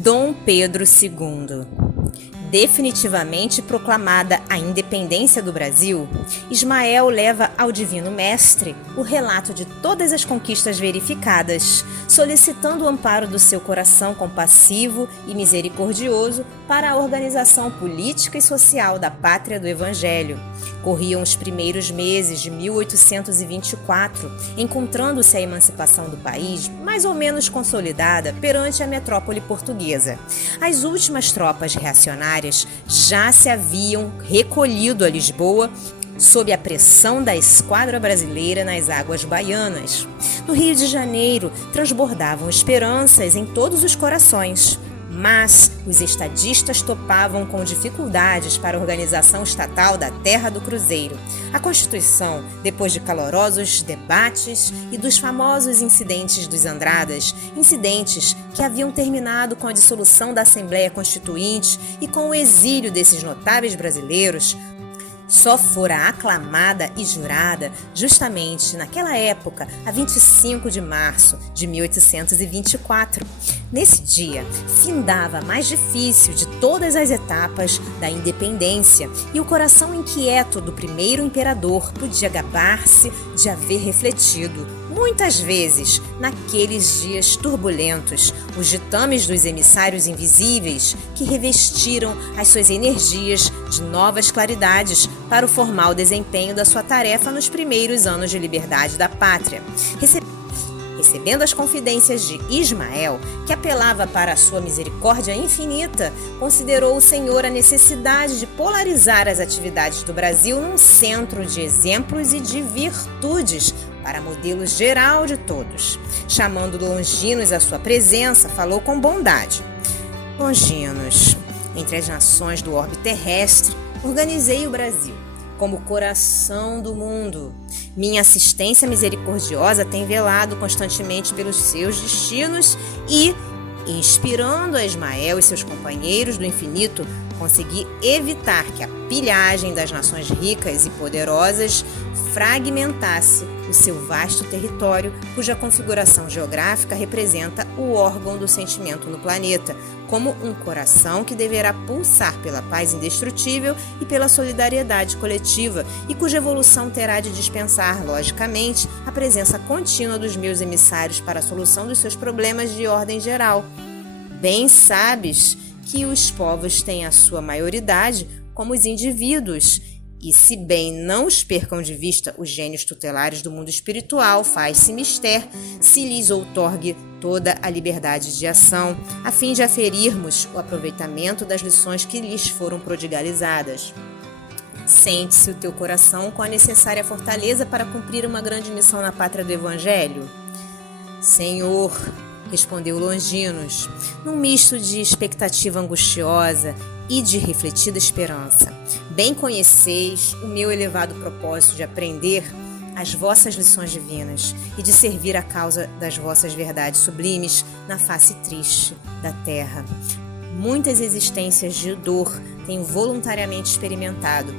Dom Pedro II. Definitivamente proclamada a independência do Brasil, Ismael leva ao Divino Mestre o relato de todas as conquistas verificadas, solicitando o amparo do seu coração compassivo e misericordioso para a organização política e social da pátria do Evangelho. Corriam os primeiros meses de 1824, encontrando-se a emancipação do país mais ou menos consolidada perante a metrópole portuguesa. As últimas tropas reacionárias já se haviam recolhido a Lisboa sob a pressão da esquadra brasileira nas águas baianas. No Rio de Janeiro, transbordavam esperanças em todos os corações, mas os estadistas topavam com dificuldades para a organização estatal da Terra do Cruzeiro. A Constituição, depois de calorosos debates e dos famosos incidentes dos Andradas, incidentes que haviam terminado com a dissolução da Assembleia Constituinte e com o exílio desses notáveis brasileiros, só fora aclamada e jurada justamente naquela época, a 25 de março de 1824. Nesse dia, findava a mais difícil de todas as etapas da independência e o coração inquieto do primeiro imperador podia gabar-se de haver refletido muitas vezes, naqueles dias turbulentos, os ditames dos emissários invisíveis que revestiram as suas energias de novas claridades para o formal desempenho da sua tarefa nos primeiros anos de liberdade da pátria. Recebendo as confidências de Ismael, que apelava para a sua misericórdia infinita, considerou o Senhor a necessidade de polarizar as atividades do Brasil num centro de exemplos e de virtudes para modelo geral de todos. Chamando Longinos à sua presença, falou com bondade. Longinos, entre as nações do orbe terrestre, organizei o Brasil como coração do mundo. Minha assistência misericordiosa tem velado constantemente pelos seus destinos e, inspirando a Ismael e seus companheiros do infinito, consegui evitar que a pilhagem das nações ricas e poderosas fragmentasse o seu vasto território, cuja configuração geográfica representa o órgão do sentimento no planeta, como um coração que deverá pulsar pela paz indestrutível e pela solidariedade coletiva, e cuja evolução terá de dispensar, logicamente, a presença contínua dos meus emissários para a solução dos seus problemas de ordem geral. Bem sabes que os povos têm a sua maioridade como os indivíduos, e se bem não os percam de vista os gênios tutelares do mundo espiritual, faz-se mister se lhes outorgue toda a liberdade de ação, a fim de aferirmos o aproveitamento das lições que lhes foram prodigalizadas. Sente-se o teu coração com a necessária fortaleza para cumprir uma grande missão na pátria do Evangelho? Senhor, respondeu Longinos, num misto de expectativa angustiosa e de refletida esperança. Bem conheceis o meu elevado propósito de aprender as vossas lições divinas e de servir a causa das vossas verdades sublimes na face triste da terra. Muitas existências de dor tenho voluntariamente experimentado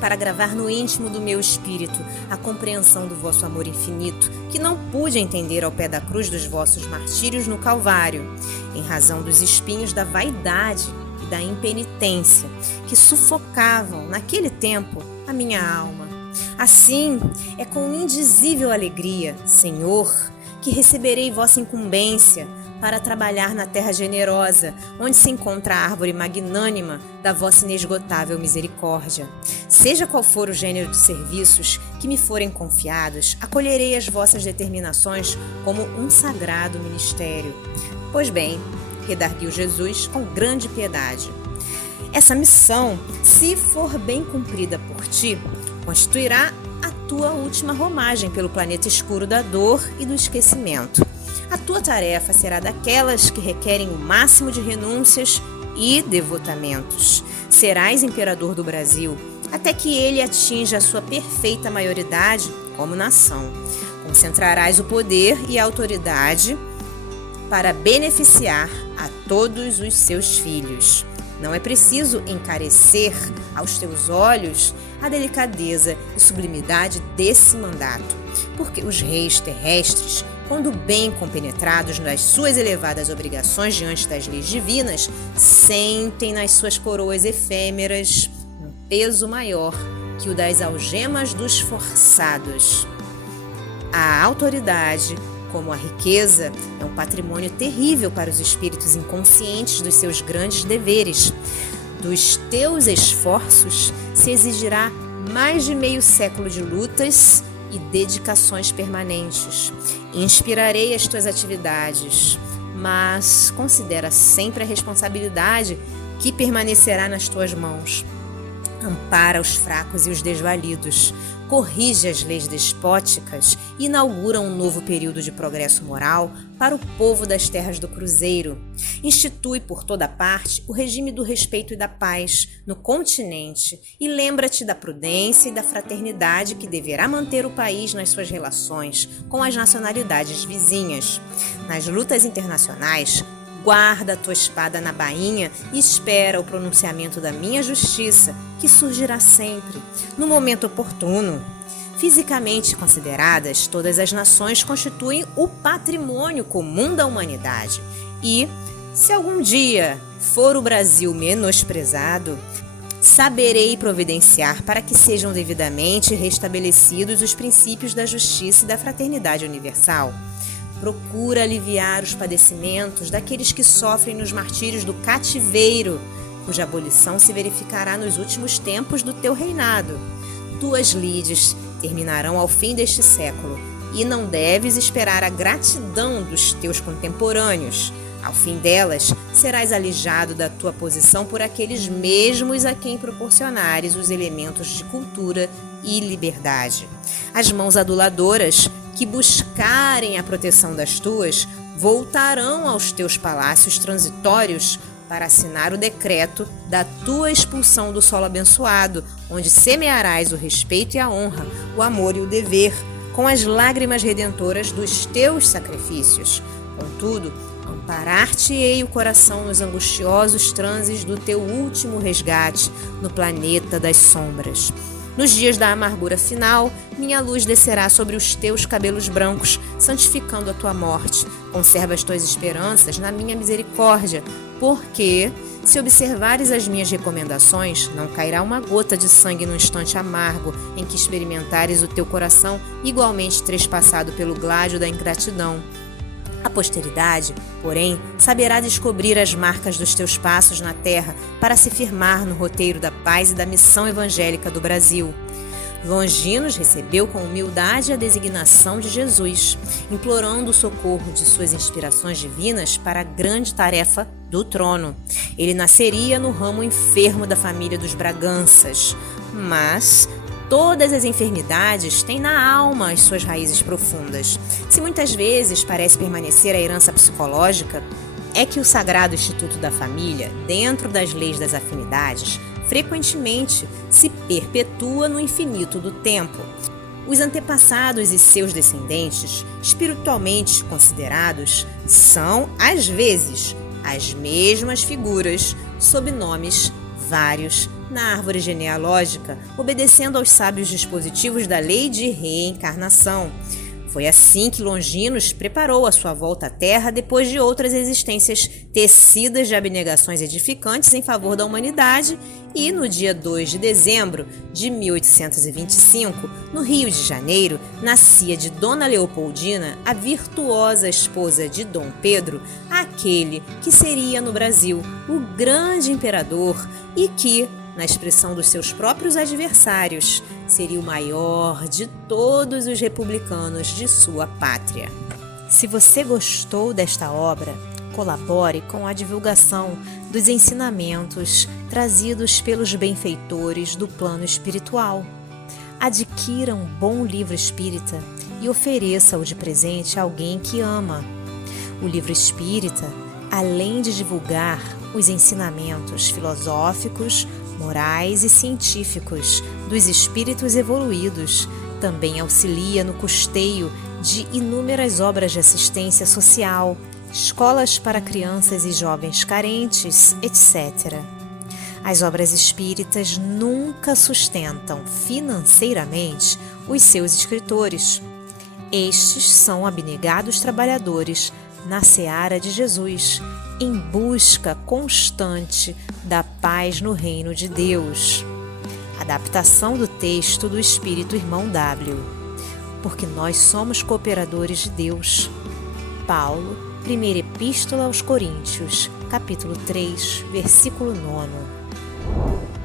para gravar no íntimo do meu espírito a compreensão do vosso amor infinito, que não pude entender ao pé da cruz dos vossos martírios no Calvário, em razão dos espinhos da vaidade e da impenitência que sufocavam, naquele tempo, a minha alma. Assim, é com indizível alegria, Senhor, que receberei vossa incumbência para trabalhar na terra generosa, onde se encontra a árvore magnânima da vossa inesgotável misericórdia. Seja qual for o gênero de serviços que me forem confiados, acolherei as vossas determinações como um sagrado ministério. Pois bem, redarguiu Jesus com grande piedade, essa missão, se for bem cumprida por ti, constituirá a tua última romagem pelo planeta escuro da dor e do esquecimento. A tua tarefa será daquelas que requerem o máximo de renúncias e devotamentos. Serás imperador do Brasil, até que ele atinja a sua perfeita maioridade como nação. Concentrarás o poder e a autoridade para beneficiar a todos os seus filhos. Não é preciso encarecer aos teus olhos a delicadeza e sublimidade desse mandato, porque os reis terrestres quando bem compenetrados nas suas elevadas obrigações diante das leis divinas, sentem nas suas coroas efêmeras um peso maior que o das algemas dos forçados. A autoridade, como a riqueza, é um patrimônio terrível para os espíritos inconscientes dos seus grandes deveres. Dos teus esforços se exigirá mais de meio século de lutas e dedicações permanentes. Inspirarei as tuas atividades, mas considera sempre a responsabilidade que permanecerá nas tuas mãos. Ampara os fracos e os desvalidos, corrige as leis despóticas e inaugura um novo período de progresso moral para o povo das terras do Cruzeiro. Institui por toda parte o regime do respeito e da paz no continente e lembra-te da prudência e da fraternidade que deverá manter o país nas suas relações com as nacionalidades vizinhas. Nas lutas internacionais, guarda a tua espada na bainha e espera o pronunciamento da minha justiça, que surgirá sempre, no momento oportuno. Fisicamente consideradas, todas as nações constituem o patrimônio comum da humanidade. E, se algum dia for o Brasil menosprezado, saberei providenciar para que sejam devidamente restabelecidos os princípios da justiça e da fraternidade universal. Procura aliviar os padecimentos daqueles que sofrem nos martírios do cativeiro, cuja abolição se verificará nos últimos tempos do teu reinado. Tuas lides terminarão ao fim deste século, e não deves esperar a gratidão dos teus contemporâneos. Ao fim delas, serás alijado da tua posição por aqueles mesmos a quem proporcionares os elementos de cultura e liberdade. As mãos aduladoras que buscarem a proteção das tuas, voltarão aos teus palácios transitórios para assinar o decreto da tua expulsão do solo abençoado, onde semearás o respeito e a honra, o amor e o dever, com as lágrimas redentoras dos teus sacrifícios. Contudo, amparar-te-ei o coração nos angustiosos transes do teu último resgate no planeta das sombras. Nos dias da amargura final, minha luz descerá sobre os teus cabelos brancos, santificando a tua morte. Conserva as tuas esperanças na minha misericórdia, porque, se observares as minhas recomendações, não cairá uma gota de sangue no instante amargo em que experimentares o teu coração igualmente trespassado pelo gládio da ingratidão. A posteridade, porém, saberá descobrir as marcas dos teus passos na terra para se firmar no roteiro da paz e da missão evangélica do Brasil. Longinos recebeu com humildade a designação de Jesus, implorando o socorro de suas inspirações divinas para a grande tarefa do trono. Ele nasceria no ramo enfermo da família dos Braganças, mas todas as enfermidades têm na alma as suas raízes profundas. Se muitas vezes parece permanecer a herança psicológica, é que o sagrado instituto da família, dentro das leis das afinidades, frequentemente se perpetua no infinito do tempo. Os antepassados e seus descendentes, espiritualmente considerados, são, às vezes, as mesmas figuras, sob nomes vários, na árvore genealógica, obedecendo aos sábios dispositivos da lei de reencarnação. Foi assim que Longinos preparou a sua volta à Terra depois de outras existências tecidas de abnegações edificantes em favor da humanidade e, no dia 2 de dezembro de 1825, no Rio de Janeiro, nascia de Dona Leopoldina, a virtuosa esposa de Dom Pedro, aquele que seria no Brasil o grande imperador e que, na expressão dos seus próprios adversários, seria o maior de todos os republicanos de sua pátria. Se você gostou desta obra, colabore com a divulgação dos ensinamentos trazidos pelos benfeitores do plano espiritual. Adquira um bom livro espírita e ofereça-o de presente a alguém que ama. O livro espírita, além de divulgar os ensinamentos filosóficos, morais e científicos dos espíritos evoluídos, também auxilia no custeio de inúmeras obras de assistência social, escolas para crianças e jovens carentes, etc. As obras espíritas nunca sustentam financeiramente os seus escritores. Estes são abnegados trabalhadores na seara de Jesus, em busca constante da paz no reino de Deus. Adaptação do texto do Espírito Irmão W. Porque nós somos cooperadores de Deus. Paulo, Primeira Epístola aos Coríntios, capítulo 3, versículo 9.